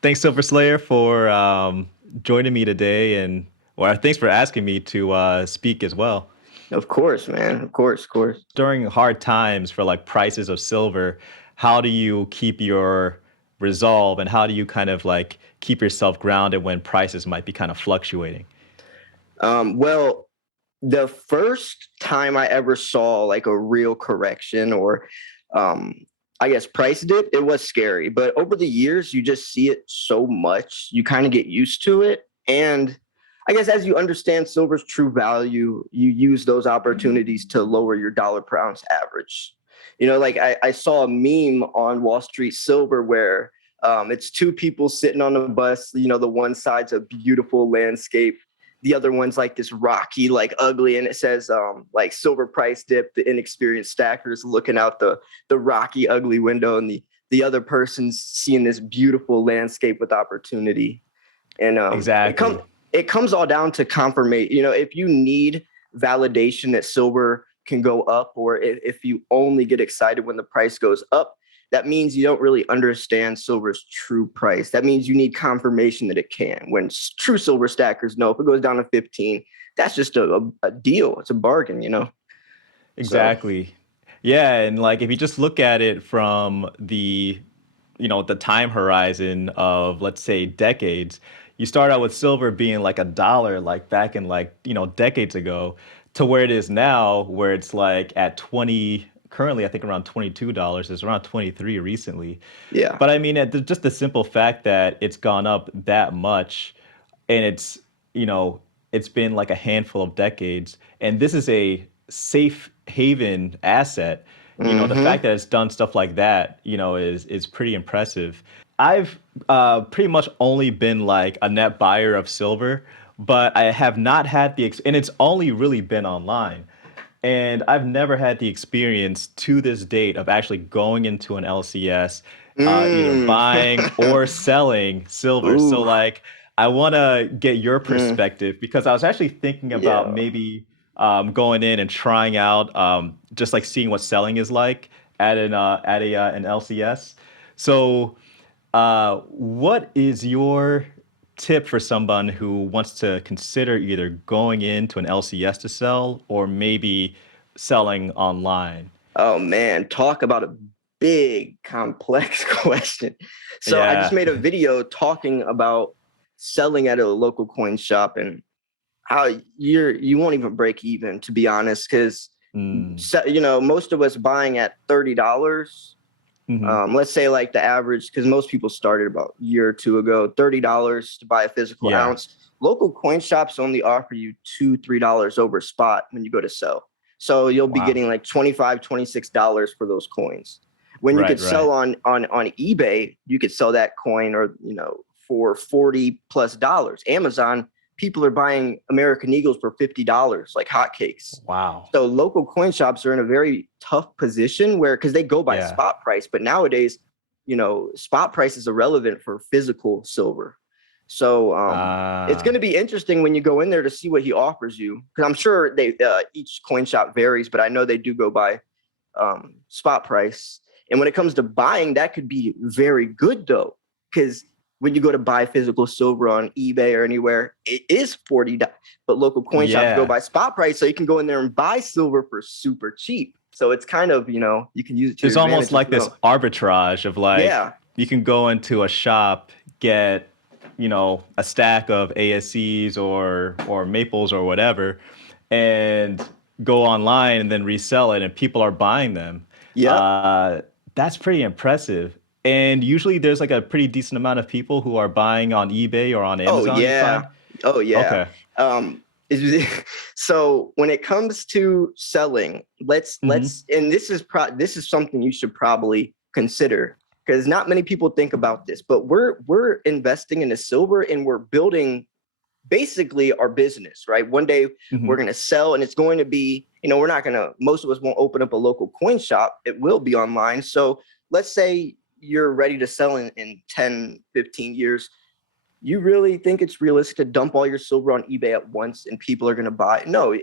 Thanks, Silver Slayer, for joining me today, and or thanks for asking me to speak as well. Of course, man. Of course, of course. During hard times for like prices of silver, how do you keep your resolve, and how do you kind of like keep yourself grounded when prices might be kind of fluctuating? Well, the first time I ever saw like a real correction or um I guess price dip, it was scary. But over the years, you just see it so much, you kind of get used to it. And I guess as you understand silver's true value, you use those opportunities to lower your dollar per ounce average. Like I saw a meme on Wall Street Silver where it's two people sitting on a bus. The one side's a beautiful landscape, the other one's like this rocky, like ugly, and it says like silver price dip. The inexperienced stackers looking out the rocky, ugly window, and the other person's seeing this beautiful landscape with opportunity. And Exactly. it comes all down to confirmation. If you need validation that silver can go up, or if you only get excited when the price goes up, that means you don't really understand silver's true price. That means you need confirmation that it can. When true silver stackers know if it goes down to 15, that's just a deal. It's a bargain. So, Exactly. Yeah, and like if you just look at it from the time horizon of let's say decades, you start out with silver being like a dollar like back in like decades ago to where it is now where it's like at 20 currently I think around $22. It's around 23 recently. yeah. But I mean just the simple fact that it's gone up that much and you know, it's been like a handful of decades, and this is a safe haven asset. The Hmm. fact that it's done stuff like that is pretty impressive. I've pretty much only been like a net buyer of silver, but I have not had and it's only really been online. And I've never had the experience to this date of actually going into an LCS, either Mm. buying or selling silver. So, Ooh. like, I want to get your Mm. perspective because I was actually thinking about Yeah. maybe going in and trying out just like seeing what selling is like at an LCS. So, what is your tip for someone who wants to consider either going into an LCS to sell or maybe selling online? Oh man, talk about a big complex question. So I just Yeah. made a video talking about selling at a local coin shop and how you won't even break even, to be honest, because Mm. most of us buying at $30. Hmm. Let's say like the average, because most people started about a year or two ago, $30 to buy a physical Yeah. ounce. Local coin shops only offer you $2, $3 over spot when you go to sell. So you'll be Wow. getting like 25, $26 for those coins. When you Right, could sell right. on eBay, you could sell that coin or for $40+ Amazon, people are buying American Eagles for $50 like hotcakes. Wow. So local coin shops are in a very tough position where because they go by Yeah. spot price, but nowadays, spot price is irrelevant for physical silver. So it's going Ah. to be interesting when you go in there to see what he offers you because I'm sure they each coin shop varies, but I know they do go by spot price. And when it comes to buying, that could be very good though, because when you go to buy physical silver on eBay or anywhere, it is $40. But local coin shops go Yeah. by spot price, so you can go in there and buy silver for super cheap. So it's kind of you can use it to There's your almost advantage as like this well. arbitrage of like Yeah, you can go into a shop, get a stack of ASCs or maples or whatever, and go online and then resell it, and people are buying them. yep. Uh, that's pretty impressive. And usually there's like a pretty decent amount of people who are buying on eBay or on Oh Amazon, you yeah, find? oh yeah. Okay. Um, so when it comes to selling, Hmm. and this is something you should probably consider because not many people think about this, but we're investing in the silver and we're building basically our business, right? One day we're Hmm. going to sell and it's going to be, we're not going to, most of us won't open up a local coin shop. It will be online. So let's say you're ready to sell in 10, 15 years. You really think it's realistic to dump all your silver on eBay at once and people are going to buy? No.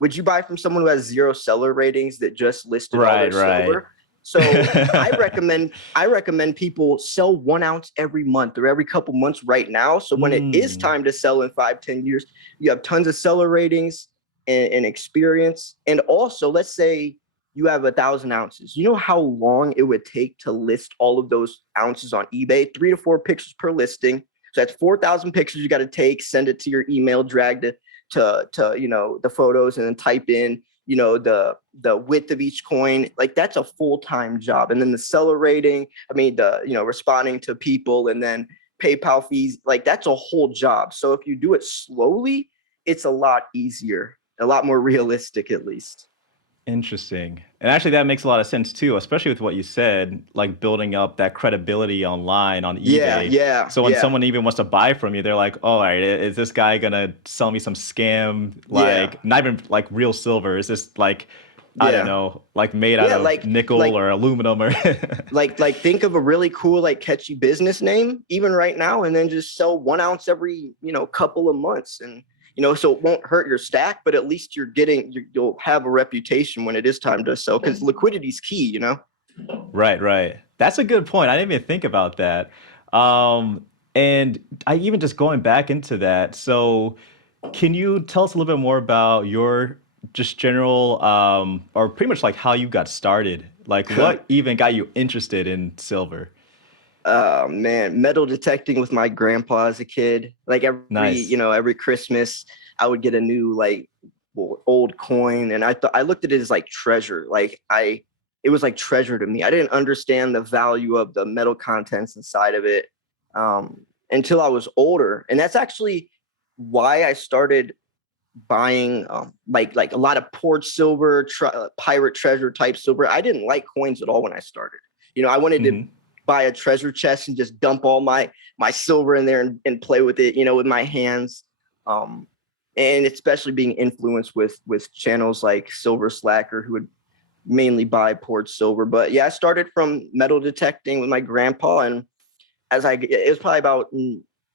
Would you buy from someone who has zero seller ratings that just listed all their Right, right. silver? So I recommend people sell 1 ounce every month or every couple months right now. So when it is Mm, time to sell in 5, 10 years, you have tons of seller ratings and experience. And also, let's say you have 1,000 ounces. You know how long it would take to list all of those ounces on eBay? 3 to 4 pictures per listing. So that's 4,000 pictures you got to take, send it to your email, drag to the photos, and then type in the width of each coin. Like that's a full-time job. And then the seller rating, I mean the responding to people, and then PayPal fees, like that's a whole job. So if you do it slowly, it's a lot easier, a lot more realistic at least. interesting. And actually, that makes a lot of sense too, especially with what you said, like building up that credibility online on Yeah, eBay. yeah, So when yeah, someone even wants to buy from you, they're like, "Oh, all right, is this guy gonna sell me some scam, yeah, like not even like real silver? Is this like, I don't yeah, know, like made out yeah. of nickel Like or aluminum or?" think of a really cool, like catchy business name even right now, and then just sell 1 ounce every couple of months. And so it won't hurt your stack, but at least you'll have a reputation when it is time to sell, because liquidity is key. Right, right. That's a good point. I didn't even think about that. And I even just going back into that. So, can you tell us a little bit more about your just general, or pretty much like how you got started? Like, what even got you interested in silver? Man, metal detecting with my grandpa as a kid. Like Nice. every Christmas, I would get a new like old coin, and I looked at it as like treasure. It was like treasure to me. I didn't understand the value of the metal contents inside of it until I was older, and that's actually why I started buying like a lot of poured silver, pirate treasure type silver. I didn't like coins at all when I started. I wanted to Hmm. buy a treasure chest and just dump all my silver in there and play with it, with my hands. Um, and especially being influenced with channels like Silver Slacker, who would mainly buy poured silver. But yeah, I started from metal detecting with my grandpa, and it was probably about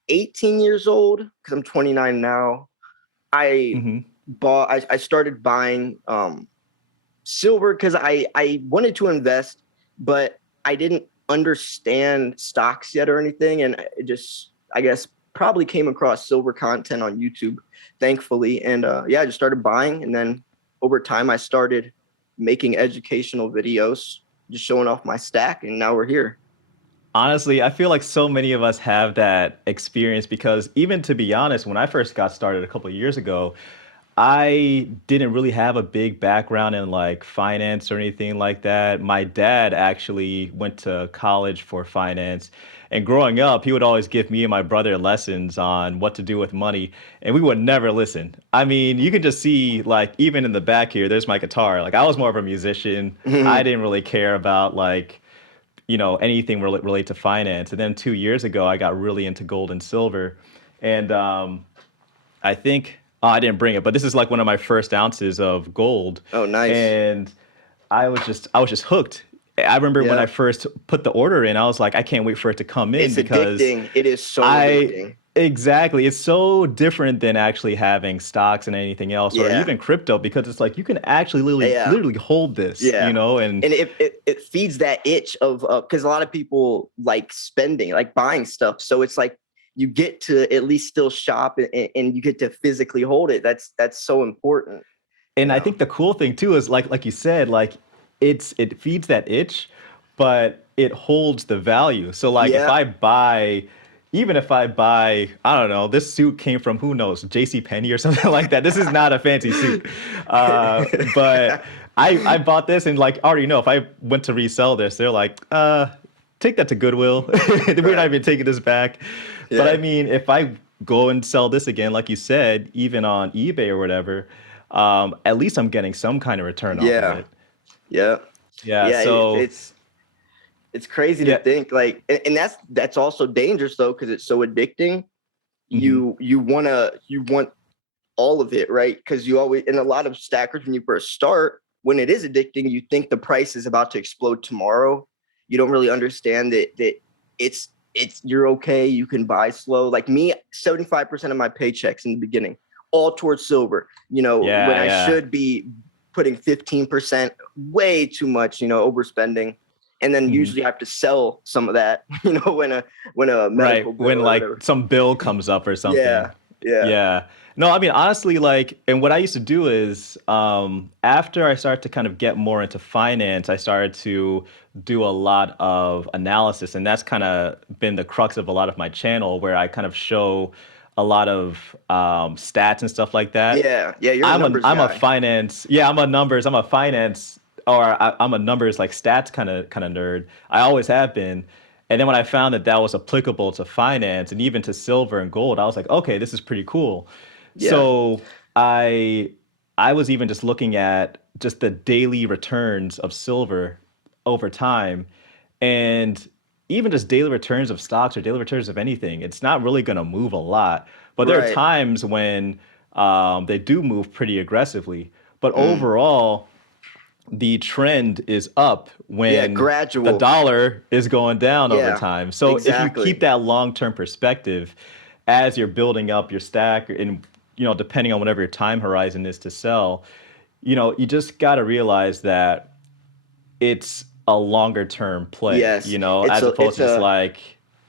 18 years old, because I'm 29 now. I Hmm. I started buying silver because I wanted to invest, but I didn't understand stocks yet or anything, and it just, I guess, probably came across silver content on YouTube, thankfully, and yeah, I just started buying, and then over time I started making educational videos, just showing off my stack, and now we're here. Honestly, I feel like so many of us have that experience because even to be honest, when I first got started a couple of years ago, I didn't really have a big background in like finance or anything like that. My dad actually went to college for finance. And growing up, he would always give me and my brother lessons on what to do with money, and we would never listen. I mean, you can just see, like, even in the back here, there's my guitar. Like, I was more of a musician. I didn't really care about, like, anything related to finance. And then 2 years ago, I got really into gold and silver. And I think I didn't bring it, but this is like one of my first ounces of gold, Oh, nice. and I was just hooked. I remember when I Yeah, first put the order in, I was like, I can't wait for it to come in it's because addicting. It is so I addicting. exactly, it's so different than actually having stocks and anything else, or Yeah, even crypto, because it's like you can actually literally yeah. literally hold this, Yeah. and And it feeds that itch of because a lot of people like spending, like buying stuff. So it's like you get to at least still shop, and you get to physically hold it. That's so important, you and I know. think the cool thing too is like you said, like it feeds that itch, but it holds the value. So like if Yeah. I buy, even if I buy, I don't know, this suit came from who knows, J.C. Penney or something like that. This is not a fancy suit, but I bought this and like I already know if I went to resell this, they're like, take that to Goodwill. We're not Right. even taking this back. But I Yeah. mean, if I go and sell this again, like you said, even on eBay or whatever, at least I'm getting some kind of return off of Yeah. it. Yeah. Yeah. Yeah. So It's crazy to yeah. think, like, and that's also dangerous though, because it's so addicting. Hmm. You want all of it, right? Because you always, and a lot of stackers, when you first start, when it is addicting, you think the price is about to explode tomorrow. You don't really understand that it's you're okay. You can buy slow. Like me, 75% of my paychecks in the beginning, all towards silver. When Yeah. I Yeah. should be putting 15%, way too much, overspending. And then Hmm. usually I have to sell some of that, when a medical Right. bill When or like whatever. some bill comes up or something. Yeah. Yeah. Yeah. No, I mean, honestly, like, and what I used to do is, after I started to kind of get more into finance, I started to do a lot of analysis. And that's kind of been the crux of a lot of my channel, where I kind of show a lot of stats and stuff like that. Yeah. Yeah. You're a numbers I'm a guy. finance, yeah, I'm a finance, or I'm a numbers, like stats kind of nerd. I always have been. And then when I found that that was applicable to finance and even to silver and gold, I was like, okay, this is pretty cool. Yeah. So I I was even just looking at just the daily returns of silver over time, and even just daily returns of stocks or daily returns of anything. It's not really going to move a lot, but there are Right. times when they do move pretty aggressively. But Mm. overall, the trend is up Yeah. when the Gradual. dollar is going down over Yeah. time. So if you keep Exactly. that long-term perspective as you're building up your stack, and depending on whatever your time horizon is to sell, you just got to realize that it's a longer term play, Yes. as opposed It's to just a like,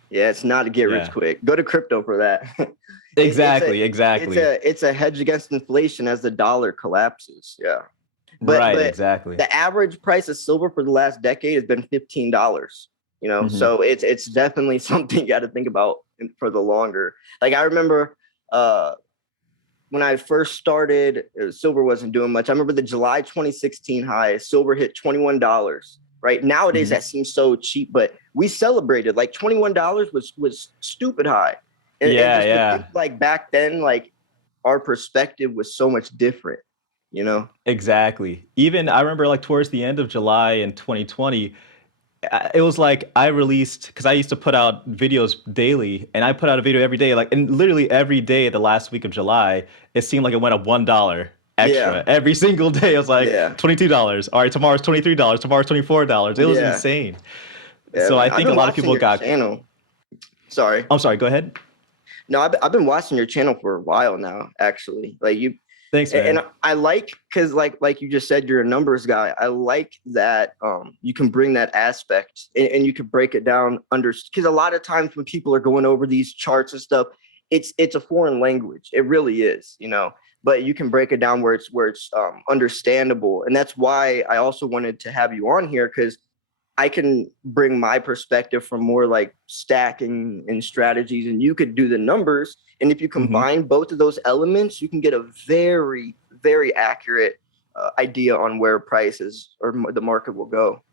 Yeah, it's not a get rich yeah, quick. Go to crypto for that. It's a exactly, exactly. it's a hedge against inflation as the dollar collapses. Yeah. Right, But exactly. the average price of silver for the last decade has been $15. Hmm. So it's definitely something you got to think about for the longer. Like I remember uh when I first started, silver wasn't doing much. I remember the July 2016 high, silver hit $21. Right nowadays, Hmm. that seems so cheap, but we celebrated like $21 was stupid high, and Yeah, just to think yeah. like back then, like our perspective was so much different, you know? Exactly. Even I remember like towards the end of July in 2020, it was like I released, because I used to put out videos daily, and I put out a video every day, like, and literally every day the last week of July, it seemed like it went up $1 Yeah, extra every single day. It was like yeah, $22. All right, tomorrow's $23. Tomorrow's $24. It was yeah, insane. yeah, So I man. I've think a been lot of watching people your got. channel. Sorry. I'm sorry. Go ahead. No, I've been watching your channel for a while now, actually. Like you, Thanks, and man. I like, because like you just said, you're a numbers guy. I like that you can bring that aspect, and you can break it down under, because a lot of times when people are going over these charts and stuff, it's a foreign language. It really is. But you can break it down where it's understandable, and that's why I also wanted to have you on here, because I can bring my perspective from more like stacking and strategies, and you could do the numbers. And if you Hmm. combine both of those elements, you can get a very, very accurate idea on where prices or the market will go.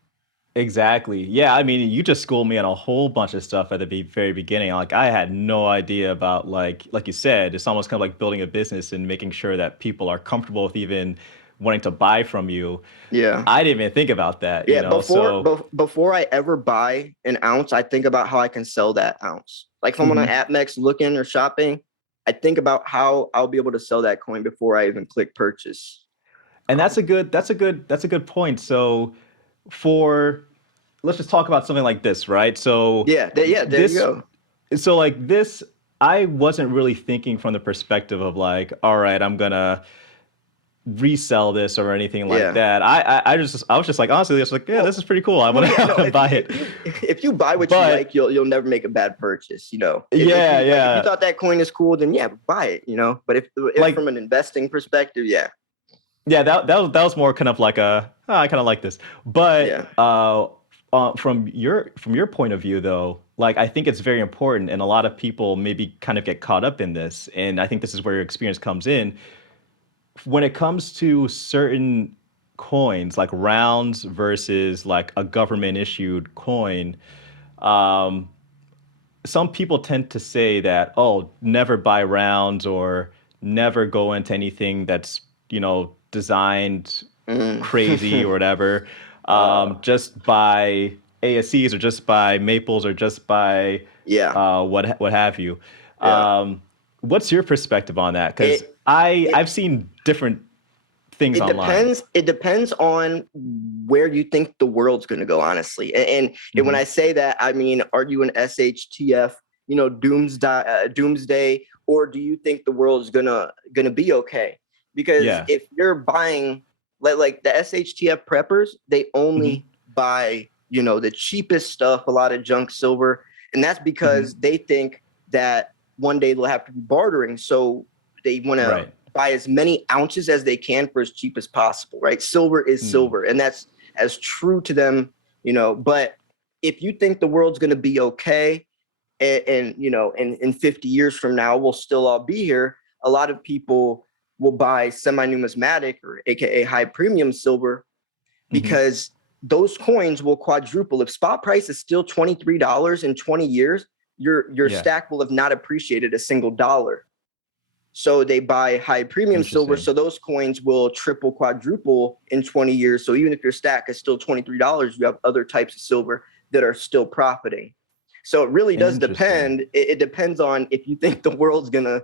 Exactly. Yeah, I mean, you just schooled me on a whole bunch of stuff at the very beginning. Like, I had no idea about, like you said, it's almost kind of like building a business and making sure that people are comfortable with even wanting to buy from you. Yeah. I didn't even think about that, Yeah. So, Before I ever buy an ounce, I think about how I can sell that ounce. Like if I'm on an mhm. AppMex looking or shopping, I think about how I'll be able to sell that coin before I even click purchase. And Um, that's a good point. So, for let's just talk about something like this, right? yeah, there you This go. so like this I wasn't really thinking from the perspective of like, all right, I'm gonna resell this or anything like Yeah. that. I was just like, honestly, I was like, yeah, this Well, is pretty cool. I well, want yeah, no. to If you buy it. if you buy what you like, But you'll never make a bad purchase. If yeah, you like, if you yeah, thought that coin is cool, then yeah, buy it. But if like from an investing perspective, yeah, yeah, that was more kind of like a, "Oh, I kind of like this." But yeah, from your point of view though, like I think it's very important, and a lot of people maybe kind of get caught up in this, and I think this is where your experience comes in when it comes to certain coins, like rounds versus like a government issued coin. Um, some people tend to say that, oh, never buy rounds or never go into anything that's, designed mm. crazy or whatever. uh, Just buy ASCs or just buy Maples or just buy yeah, what have you. yeah. What's your perspective on that? Because It I've it seen different things it online. depends. It depends on where you think the world's going to go, honestly. And when Hmm. I say that, I mean, are you an SHTF, doomsday, or do you think the world is gonna be okay? Because Yeah. if you're buying, like the SHTF preppers, they Hmm. only buy, the cheapest stuff, a lot of junk silver. And that's because Hmm. they think that one day they'll have to be bartering. So they want to Right. buy as many ounces as they can for as cheap as possible, right? Silver is Hmm. silver. And that's as true to them, but if you think the world's going to be okay, and in 50 years from now we'll still all be here, a lot of people will buy semi-numismatic, or aka high premium silver, Hmm. because those coins will quadruple. If spot price is still $23 in 20 years, your Yeah. stack will have not appreciated a single dollar. So they buy high premium silver, Interesting. so those coins will triple, quadruple in 20 years. So even if your stack is still $23, you have other types of silver that are still profiting. So it really does Interesting. depend. It depends on if you think the world's gonna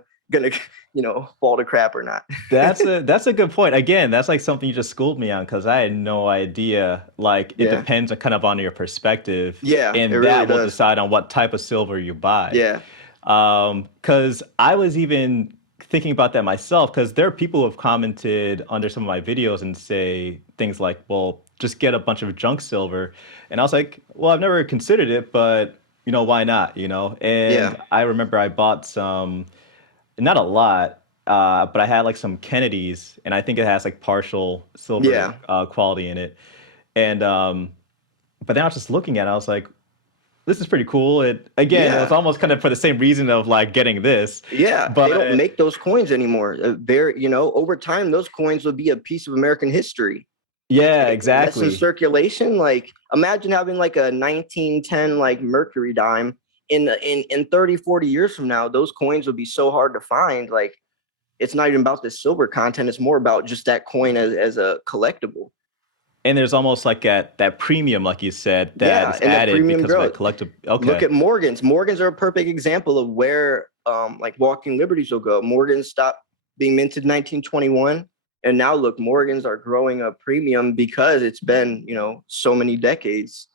fall to crap or not. That's a good point. Again, that's like something you just schooled me on because I had no idea. Like it Yeah, depends on kind of on your perspective, yeah, it and really that will does. decide on what type of silver you buy. Yeah, Because I was even thinking about that myself because there are people who have commented under some of my videos and say things like, well, just get a bunch of junk silver. And I was like, well, I've never considered it, but why not? yeah, And I remember I bought some, not a lot, but I had like some Kennedys, and I think it has like partial silver yeah, quality in it. And but then I was just looking at it, I was like, this is pretty cool. It was yeah. almost kind of for the same reason of like getting this, Yeah, they don't but make those coins anymore. Over time, those coins will be a piece of American history. yeah, Less in exactly. circulation. Like imagine having like a 1910 like Mercury dime in 30, 40 years from now, those coins will be so hard to find. Like it's not even about the silver content, it's more about just that coin as a collectible. And there's almost like that premium, like you said, that Yeah, is and the added premium because of that growth. collective. Look Okay. at Morgans. Morgans are a perfect example of where like Walking Liberties will go. Morgans stopped being minted in 1921. And now look, Morgans are growing a premium because it's been, so many decades.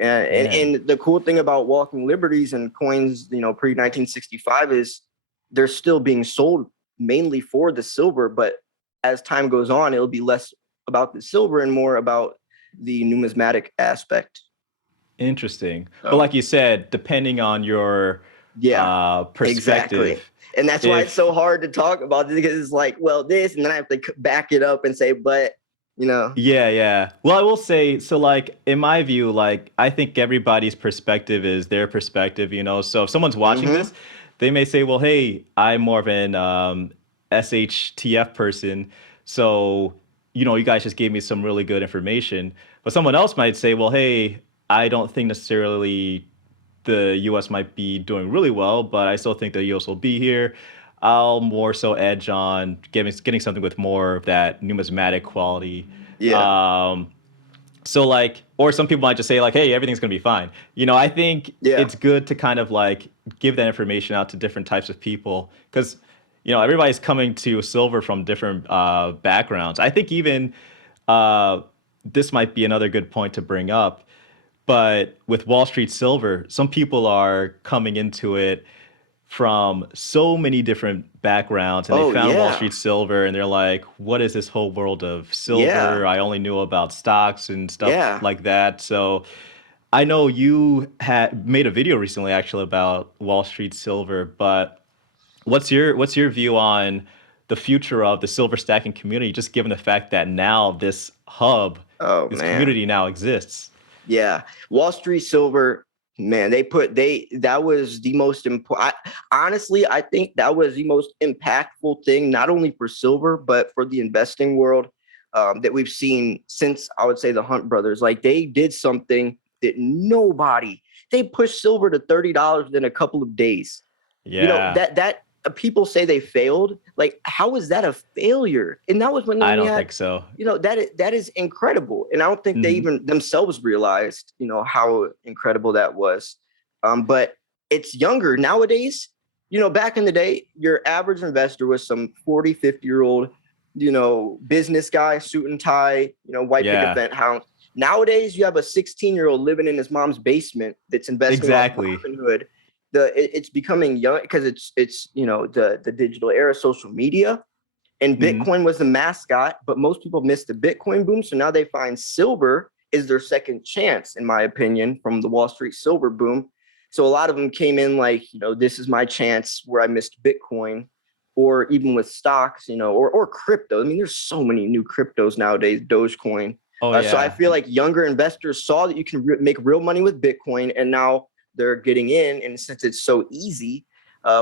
Man. And the cool thing about Walking Liberties and coins, pre 1965 is they're still being sold mainly for the silver, but as time goes on, it'll be less about the silver and more about the numismatic aspect. Interesting. But So like you said, depending on your yeah, exactly. perspective, And that's why it's if so hard to talk about this, because it's like, well, this, and then I have to back it up and say, but, you know, yeah, yeah. Well, I will say, so like in my view, like I think everybody's perspective is their perspective. So if someone's watching hmm this, they may say, well, hey, I'm more of an SHTF person. So, you guys just gave me some really good information. But someone else might say, well, hey, I don't think necessarily the US might be doing really well, but I still think the US will be here. I'll more so edge on getting something with more of that numismatic quality. yeah, Um, so like, or some people might just say like, "Hey, everything's gonna be fine." I think yeah. it's good to kind of like give that information out to different types of people because everybody's coming to silver from different backgrounds. I think even uh, this might be another good point to bring up. But with Wall Street Silver, some people are coming into it from so many different backgrounds and they Oh, found Wall yeah, Street Silver and they're like, what is this whole world of yeah, silver? I only knew about stocks and stuff yeah. like that. So I know you had made a video recently actually about Wall Street Silver, but what's your view on the future of the silver stacking community, just given the fact that now Oh, this man. community now exists? Yeah. Wall Street Silver, man, that was the most important. Honestly, I think that was the most impactful thing, not only for silver, but for the investing world, that we've seen since, I would say, the Hunt brothers. Like they did something that they pushed silver to $30 within a couple of days. Yeah, That people say they failed. Like, how is that a failure? And that was when I we don't had, think so. that is incredible. And I don't think they Hmm. even themselves realized, how incredible that was. But it's younger nowadays. Back in the day, your average investor was some 40, 50-year-old, business guy, suit and tie, white picket Yeah, fence house. Nowadays, you have a 16-year-old living in his mom's basement that's investing off exactly. Robinhood. It's becoming young because it's the digital era, social media. and Hmm. Bitcoin was the mascot, but most people missed the Bitcoin boom. So now they find silver is their second chance, in my opinion, from the Wall Street silver boom. So a lot of them came in like, this is my chance where I missed Bitcoin, or even with stocks, or crypto. I mean, there's so many new cryptos nowadays, Dogecoin. Oh So I yeah. feel like younger investors saw that you can make real money with Bitcoin, and now they're getting in. And since it's so easy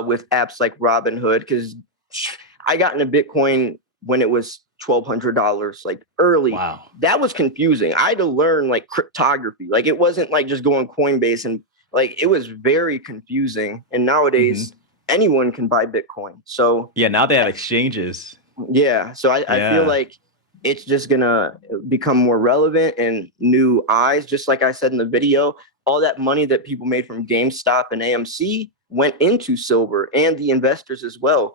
with apps like Robinhood, because I got into Bitcoin when it was $1,200, like early. Wow. That was confusing. I had to learn like cryptography. Like it wasn't like just going Coinbase, and like it was very confusing. And Hmm. nowadays anyone can buy Bitcoin. So Yeah, now they have exchanges. yeah, so I feel Yeah. like it's just gonna become more relevant and new eyes. Just like I said in the video, all that money that people made from GameStop and AMC went into silver and the investors as well.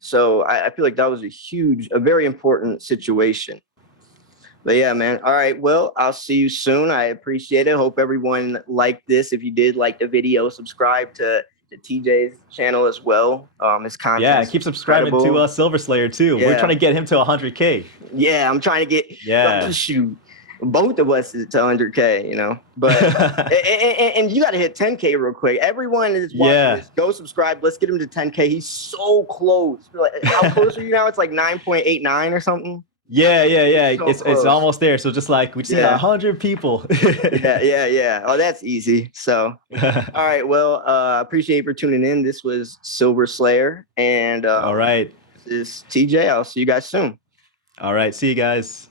So I feel like that was a very important situation. But yeah, man. All right. Well, I'll see you soon. I appreciate it. Hope everyone liked this. If you did like the video, subscribe to TJ's channel as well. His Yeah, content's keep subscribing to incredible. Silver Slayer too. We're trying Yeah. to get him to 100K. Yeah. I'm trying to get Yeah. shoot both of us to 100K. But and you got to hit 10K real quick. Everyone is watching Yeah. this. Go subscribe. Let's get him to 10K. He's so close. Like, how close are you now? It's like 9.89 or something. Yeah, yeah, yeah. So It's close. almost there. So just like we just need Yeah. 100 people. Yeah. Oh, that's easy. So, all right. Well, appreciate you for tuning in. This was Silver Slayer, and All right. this is TJ. I'll see you guys soon. All right. See you guys.